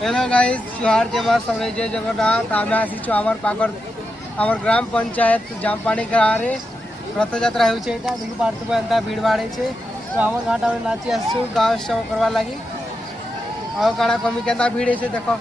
Hello guys, जुहार जमा समय जय जगन्नाथ। आम आसी आमर पाखर आमर ग्राम पंचायत जामपाणी गाँव रथ यात्रा हो देखी पार्थ एंता भीड़ भाड़े तो आम गाँटा में नाची आसु गाँव उत्सव करवार लगी आ काଣା कमी केन्ता भीड़ है देख।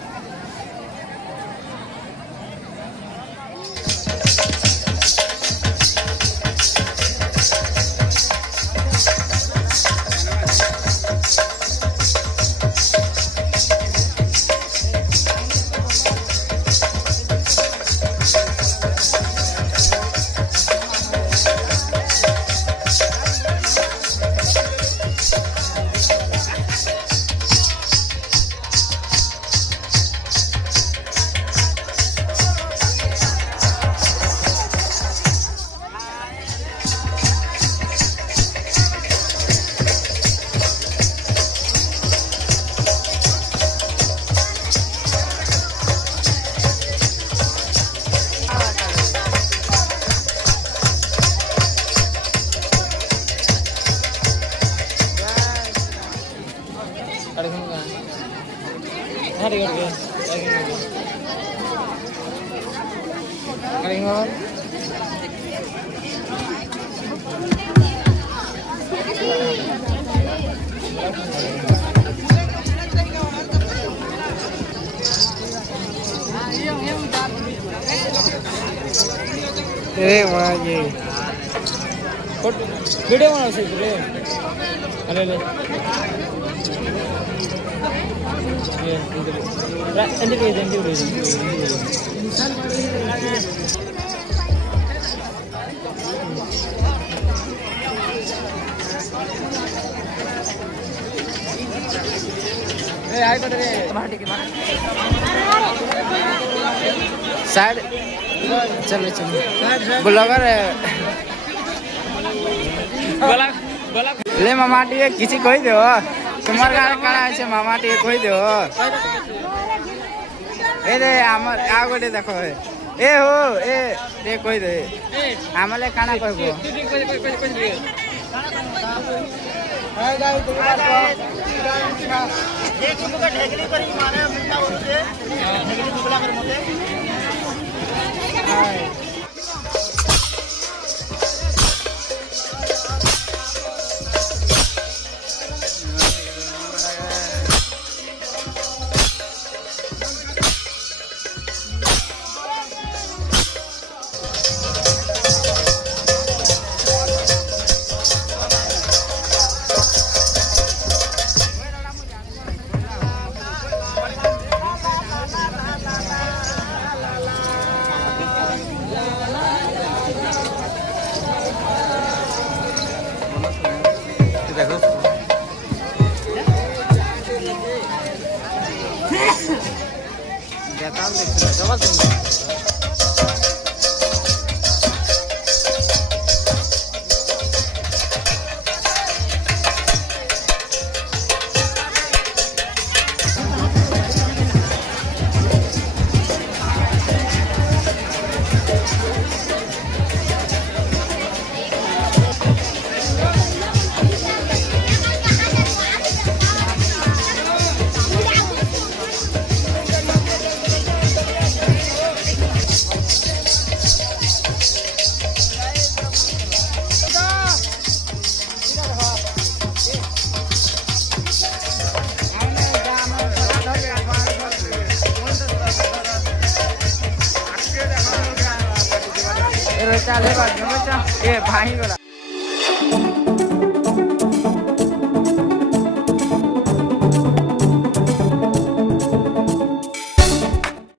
वीडियो बना अरे साइड चलो चलो ब्लॉगर ले मामा टी किसी कही दे तुम्हार गाँव काना है मामा टी कही दे ए रे आमर आ गोटे देख ए हो ए कही दे आमले काना कहबो चले भाई